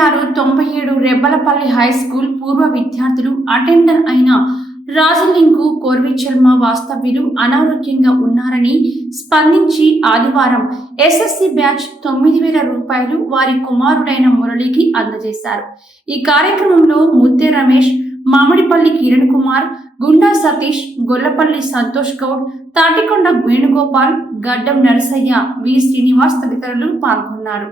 9697 రెబ్బలపల్లి high school పూర్వ విద్యార్థులు attender అయిన రాజలింగు కోర్విచర్మ వాస్తవ్యులు అనారోగ్యంగా ఉన్నారని స్పందించి ఆదివారం ఎస్ఎస్సి బ్యాచ్ 9,000 రూపాయలు వారి కుమారుడైన మురళికి అందజేశారు. ఈ కార్యక్రమంలో ముత్తే రమేష్, మామిడిపల్లి కిరణ్ కుమార్, గుండా సతీష్, గొల్లపల్లి సంతోష్ గౌడ్, తాటికొండ వేణుగోపాల్, గడ్డం నరసయ్య, వి శ్రీనివాస్ తదితరులు పాల్గొన్నారు.